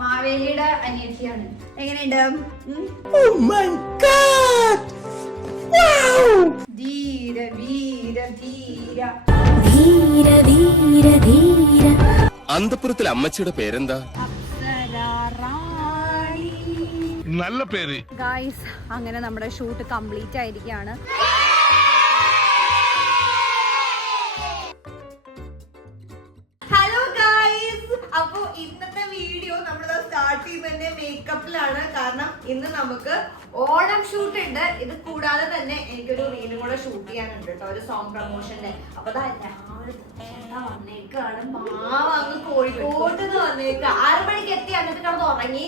മാവേലിയുടെ അനിയത്തിയാണ്. എങ്ങനെയുണ്ട്? ധീര വീര ധീര ധീര വീര ധീര. അന്തപുരത്തിലെ അമ്മച്ചിയുടെ പേരെന്താ? നല്ല പേര്. ഗായ്സ്, അങ്ങനെ നമ്മുടെ ഷൂട്ട് കംപ്ലീറ്റ് ആയിരിക്കുകയാണ്. ഹലോ ഗായ്സ്, അപ്പൊ ഇന്നത്തെ വീഡിയോ നമ്മൾ സ്റ്റാർട്ട് ചെയ്യുന്നത് മേക്കപ്പിലാണ്. കാരണം ഇന്ന് നമുക്ക് ഓണം ഷൂട്ട് ഉണ്ട്. ഇത് കൂടാതെ തന്നെ എനിക്കൊരു റീലും കൂടെ ഷൂട്ട് ചെയ്യാനുണ്ട് കേട്ടോ, ഒരു സോങ് പ്രൊമോഷന്റെ. അപ്പൊ വന്നേക്കാണ് മാവ അങ്ങ് കോഴിക്കോട്ട് വന്നേക്ക. 6 മണിക്ക് എത്തി. എന്നിട്ട് കിടന്ന് ഉറങ്ങി.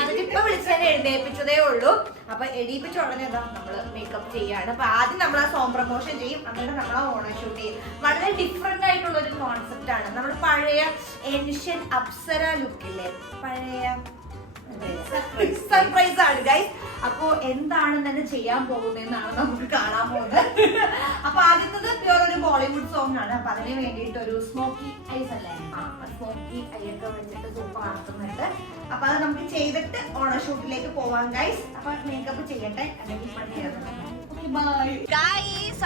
എന്നിട്ട് ഇപ്പൊ വിളിച്ചതിനെ എഴുന്നേപ്പിച്ചതേ ഉള്ളൂ. അപ്പൊ എണീപ്പിച്ച ഉടനെ നമ്മള് മേക്കപ്പ് ചെയ്യാണ്. അപ്പൊ ആദ്യം നമ്മൾ ആ സോങ് പ്രൊമോഷൻ ചെയ്യും, എന്നിട്ട് നമ്മൾ ആ ഓണം ഷൂട്ട് ചെയ്യും. വളരെ ഡിഫറെന്റ് ആയിട്ടുള്ള ഒരു കോൺസെപ്റ്റ് ആണ്. നമ്മൾ പഴയ ഏൻഷ്യൻ അപ്സര ലുക്കില്ലേ, പഴയ സർപ്രൈസ് ആണ് ഗൈസ്. അപ്പൊ എന്താണ് തന്നെ ചെയ്യാൻ പോകുന്നതെന്നാണ് നമുക്ക് കാണാൻ പോകുന്നത്. അപ്പൊ ആദ്യത്തത് പ്യൂർ ഒരു ബോളിവുഡ് സോങ് ആണ്. അപ്പൊ അതിന് വേണ്ടിയിട്ട് ഒരു സ്മോക്കി ഐസ് അല്ലേ, സ്മോക്കി ഐ ഒക്കെ വെച്ചിട്ട് സൂപ്പർ ആക്കുന്നുണ്ട്. അപ്പൊ അത് നമുക്ക് ചെയ്തിട്ട് ഓണ ഷൂട്ടിലേക്ക് പോവാം ഗൈസ്. അപ്പൊ മേക്കപ്പ് ചെയ്യട്ടെ, അല്ലെങ്കിൽ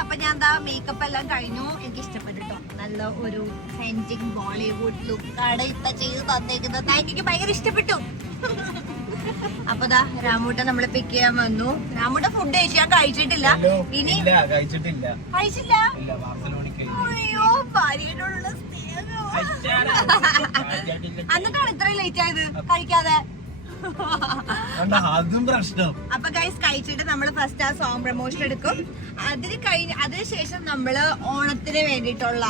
അപ്പൊ ഞാൻ മേക്കപ്പ് എല്ലാം കഴിഞ്ഞു. എനിക്ക് ഇഷ്ടപ്പെട്ടിട്ടോ, നല്ല ഒരു സെന്റിങ് ബോളിവുഡ് ലുക്കാണ് ഇപ്പൊ ചെയ്ത് തന്നേക്കുന്നത്. എനിക്ക് ഭയങ്കര ഇഷ്ടപ്പെട്ടു. അപ്പൊ രാമൂട്ടൻ നമ്മളെ പിക്ക് ചെയ്യാൻ വന്നു. രാമൂട്ടൻ ഫുഡ് കഴിച്ചു, ഞാൻ കഴിച്ചിട്ടില്ല. ഇനി കഴിച്ചില്ല. അയ്യോ, ഭാര്യയോടുള്ള എന്നിട്ടാണ് ഇത്രയും ലേറ്റ് ആയത് കഴിക്കാതെ. അപ്പൊ ഗൈസ്, കഴിച്ചിട്ട് നമ്മള് ഫസ്റ്റ് ആ സോങ് പ്രൊമോഷൻ എടുക്കും. അതിനുശേഷം നമ്മള് ഓണത്തിന് വേണ്ടിയിട്ടുള്ള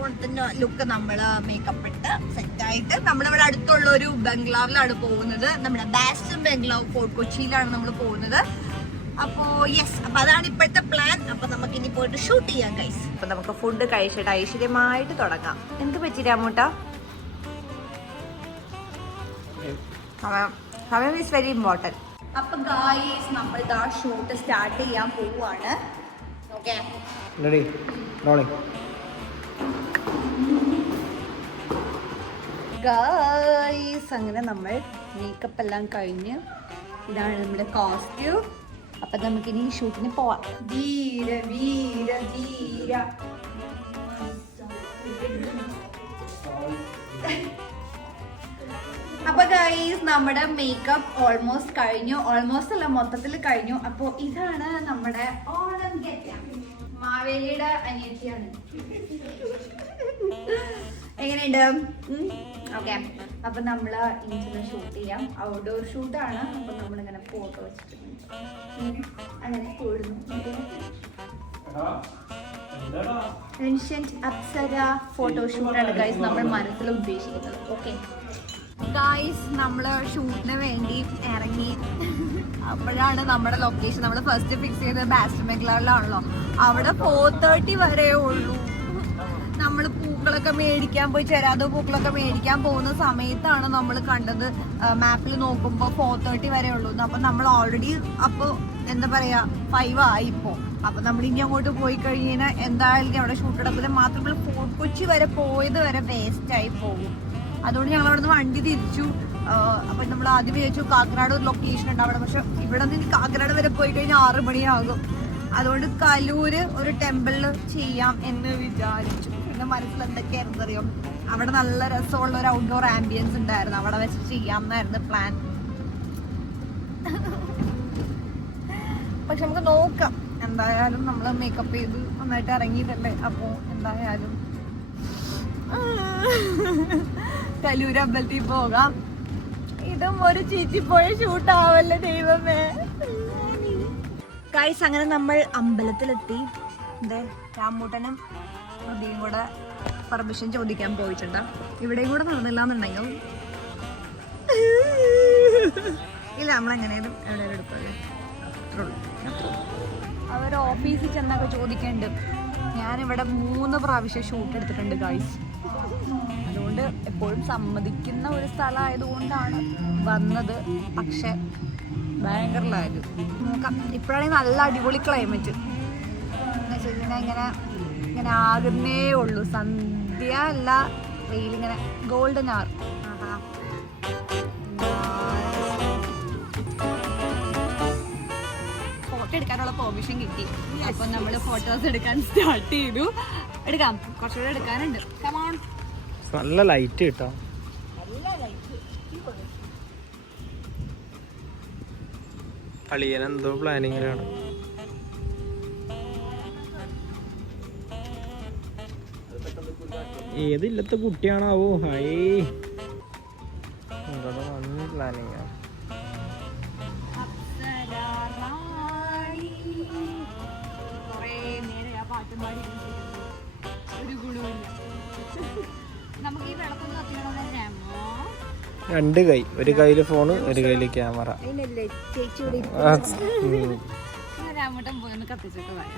ഓണത്തിന്റെ ലുക്ക് നമ്മള് മേക്കപ്പ് ഇട്ട് സെറ്റ് ആയിട്ട് നമ്മളിവിടെ അടുത്തുള്ള ഒരു ബംഗ്ലാവിലാണ് പോകുന്നത്. നമ്മുടെ ബാസ്റ്റൺ ബംഗ്ലാവ് ഫോർട്ട് കൊച്ചിയിലാണ് നമ്മൾ പോകുന്നത്. അപ്പോ അപ്പൊ അതാണ് ഇപ്പോഴത്തെ പ്ലാൻ. അപ്പൊ നമുക്ക് ഇനി പോയിട്ട് ഷൂട്ട് ചെയ്യാം ഗൈസ്. അപ്പൊ നമുക്ക് ഫുഡ് കഴിച്ചിട്ട് ഐശ്വര്യമായിട്ട് തുടങ്ങാം. എന്ത് പറ്റി രാമൂട്ട? സമയം ഈസ് വെരി ഇമ്പോർട്ടന്റ്. അപ്പൊ ഗായ്സ്, നമ്മൾ ഷൂട്ട് സ്റ്റാർട്ട് ചെയ്യാൻ പോവാണ്. Okay, ready, rolling. ഗായ്സ്, അങ്ങനെ നമ്മൾ മേക്കപ്പ് എല്ലാം കഴിഞ്ഞ് ഇതാണ് നമ്മുടെ കോസ്റ്റ്യൂം. അപ്പൊ നമുക്കിനി ഷൂട്ടിന് പോവാം. ധീര വീര ധീര. അപ്പൊ ഗൈസ്, നമ്മുടെ മേക്കപ്പ് ഓൾമോസ്റ്റ് കഴിഞ്ഞു. ഓൾമോസ്റ്റ് അല്ല, മൊത്തത്തിൽ കഴിഞ്ഞു. അപ്പൊ ഇതാണ് നമ്മുടെ ഓണം ഗെറ്റപ്പ്. മാവേലിയുടെ അനിയത്തിയാണ്. എങ്ങനെയുണ്ട്? ഓക്കെ, അപ്പൊ നമ്മള് ഇൻസ്റ്റന്റ് ഷൂട്ട് ചെയ്യാം. ഔട്ട്ഡോർ ഷൂട്ടാണ്. അപ്പൊ നമ്മളിങ്ങനെ ഫോട്ടോ വെച്ചിട്ടുണ്ട്, അങ്ങനെ കൂടുന്നു. ഏൻഷ്യന്റ് അപ്സര ഫോട്ടോഷൂട്ടാണ് ഗൈസ് നമ്മൾ മനസ്സിൽ ഉദ്ദേശിക്കുന്നത്. ഓക്കെ ഗായ്സ്, നമ്മള് ഷൂട്ടിന് വേണ്ടി ഇറങ്ങി. അപ്പോഴാണ് നമ്മുടെ ലൊക്കേഷൻ നമ്മൾ ഫസ്റ്റ് ഫിക്സ് ചെയ്തത് ബാസ്റ്റൺ ബംഗ്ലാവിലാണല്ലോ. അവിടെ 4:30 വരെ ഉള്ളൂ. നമ്മൾ പൂക്കളൊക്കെ മേടിക്കാൻ പോയി, ചെരാതോ പൂക്കളൊക്കെ മേടിക്കാൻ പോകുന്ന സമയത്താണ് നമ്മൾ കണ്ടത്. മാപ്പിൽ നോക്കുമ്പോൾ 4:30 വരെ ഉള്ളൂ. അപ്പൊ നമ്മൾ ഓൾറെഡി എന്താ പറയാ 5 ആയിപ്പോ. അപ്പൊ നമ്മൾ ഇനി അങ്ങോട്ട് പോയി കഴിഞ്ഞാൽ എന്തായാലും അവിടെ ഷൂട്ട് എടുക്കുന്നത് മാത്രമല്ല ഫോർട്ട് കൊച്ചി വരെ പോയത് വരെ വേസ്റ്റ് ആയി പോകും. അതുകൊണ്ട് ഞങ്ങൾ അവിടെ നിന്ന് വണ്ടി തിരിച്ചു. അപ്പൊ നമ്മൾ ആദ്യം വിചാരിച്ചു കാക്കനാട് ഒരു ലൊക്കേഷൻ ഉണ്ട് അവിടെ. പക്ഷെ ഇവിടെ നിന്ന് കാക്കനാട് വരെ പോയി കഴിഞ്ഞാൽ 6 മണിയാകും. അതുകൊണ്ട് കലൂര് ഒരു ടെമ്പിളില് ചെയ്യാം എന്ന് വിചാരിച്ചു. പിന്നെ മനസ്സിൽ എന്തൊക്കെയായിരുന്നു അറിയാം, അവിടെ നല്ല രസമുള്ള ഒരു ഔട്ട്ഡോർ ആംബിയൻസ് ഉണ്ടായിരുന്നു. അവിടെ വെച്ച് ചെയ്യാം എന്നായിരുന്നു പ്ലാൻ. പക്ഷെ നമുക്ക് നോക്കാം. എന്തായാലും നമ്മൾ മേക്കപ്പ് ചെയ്ത് നന്നായിട്ട് ഇറങ്ങിയിട്ടല്ലേ. അപ്പൊ എന്തായാലും കലൂര് അമ്പലത്തിൽ പോകാം. ഇതും ഒരു ചീച്ചിപ്പോയ ഷൂട്ടാവല്ലേ ദൈവമേ. ഗൈസ്, അങ്ങനെ നമ്മൾ അമ്പലത്തിലെത്തി. രാമൂട്ടനും ഹൃദയും കൂടെ പെർമിഷൻ ചോദിക്കാൻ പോയിട്ടുണ്ട്. ഇവിടെയും കൂടെ നടന്നില്ല എന്നുണ്ടെങ്കിൽ ഇല്ല, നമ്മളെങ്ങനെയാലും എവിടെയും എടുത്തത്. അവർ ഓഫീസിൽ ചെന്നൊക്കെ ചോദിക്കുന്നുണ്ട്. ഞാനിവിടെ 3 പ്രാവശ്യം ഷൂട്ട് എടുത്തിട്ടുണ്ട് ഗൈസ്. അതുകൊണ്ട് എപ്പോഴും സമ്മതിക്കുന്ന ഒരു സ്ഥലമായതുകൊണ്ടാണ് വന്നത്. പക്ഷെ ഭയങ്കരമായത് നോക്കാം. ഇപ്പോഴാണെങ്കിൽ നല്ല അടിപൊളി ക്ലൈമറ്റ്. ഇങ്ങനെ ഇങ്ങനെ ആകുന്നേ ഉള്ളൂ. സന്ധ്യ അല്ല, വെയിലിങ്ങനെ ഗോൾഡൻ ആർ. ഫോട്ടോ എടുക്കാനുള്ള പെർമിഷൻ കിട്ടി. അപ്പൊ നമ്മള് ഫോട്ടോസ് എടുക്കാൻ സ്റ്റാർട്ട് ചെയ്തു. എടുക്കാം, കുറച്ചുകൂടെ എടുക്കാനുണ്ട്. കമോൺ. നല്ല ലൈറ്റ് കിട്ടാം. അളിയൻ എന്തോ പ്ലാനിങ്ങിലാണ്. ഏതില്ലത്തെ കുട്ടിയാണാവോ? Hi planning. രണ്ട് കൈ, ഒരു കയ്യില് ഫോണ്, ഒരു കയ്യില് ക്യാമറ.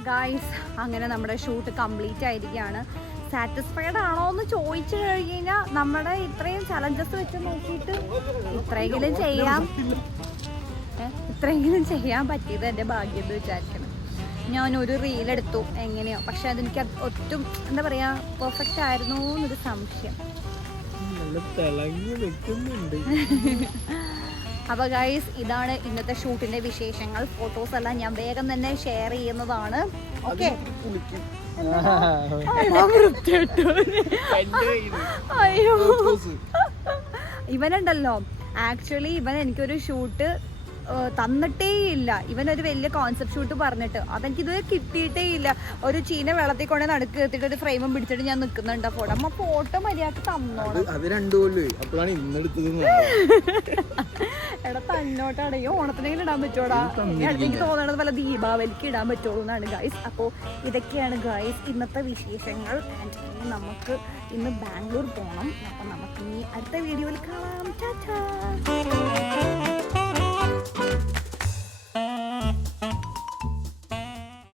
ഗായ്സ്, അങ്ങനെ നമ്മുടെ ഷൂട്ട് കംപ്ലീറ്റ് ആയിരിക്കുകയാണ്. സാറ്റിസ്ഫൈഡ് ആണോ എന്ന് ചോദിച്ചു കഴിഞ്ഞാൽ നമ്മുടെ ഇത്രയും ചലഞ്ചസ് വെച്ച് നോക്കിയിട്ട് ഇത്രയെങ്കിലും ചെയ്യാൻ പറ്റിയത് എൻ്റെ ഭാഗ്യം എന്ന് വിചാരിക്കണം. ഞാനൊരു റീലെടുത്തു എങ്ങനെയോ, പക്ഷെ അതെനിക്ക് ഒട്ടും എന്താ പറയാ പെർഫെക്റ്റ് ആയിരുന്നു എന്നൊരു സംശയം. അപ്പൊ ഗൈസ്, ഇതാണ് ഇന്നത്തെ ഷൂട്ടിന്റെ വിശേഷങ്ങൾ. ഫോട്ടോസ് എല്ലാം ഞാൻ വേഗം തന്നെ ഷെയർ ചെയ്യുന്നതാണ്. ഓക്കെ, അയ്യോ ഇവനുണ്ടല്ലോ, ആക്ച്വലി ഇവൻ എനിക്കൊരു ഷൂട്ട് തന്നിട്ടേ ഇല്ല. ഇവനൊരു വലിയ കോൺസെപ്റ്റ് ഷൂട്ട് പറഞ്ഞിട്ട് അതെനിക്ക് ഇതുവരെ കിട്ടിയിട്ടേ ഇല്ല. ഒരു ചീന വെള്ളത്തിൽ കൊണ്ട് നടുക്ക് എത്തിയിട്ട് ഒരു ഫ്രെയിമും പിടിച്ചിട്ട് ഞാൻ നിൽക്കുന്നുണ്ട്. ഫോട്ടോ അമ്മ ഫോട്ടോ മര്യാദക്ക് തന്നോളൂ. എടാ തന്നോട്ടാണ്. ഈ ഓണത്തിനെങ്കിലും ഇടാൻ പറ്റോടാ? എനിക്ക് തോന്നണത് വല്ല ദീപാവലിക്ക് ഇടാൻ പറ്റുള്ളൂ എന്നാണ് ഗൈസ്. അപ്പോൾ ഇതൊക്കെയാണ് ഗൈസ് ഇന്നത്തെ വിശേഷങ്ങൾ. നമുക്ക് ഇന്ന് ബാംഗ്ലൂർ പോകണം. അപ്പം നമുക്ക് ഇനി അടുത്ത വീഡിയോയിൽ കാണാം.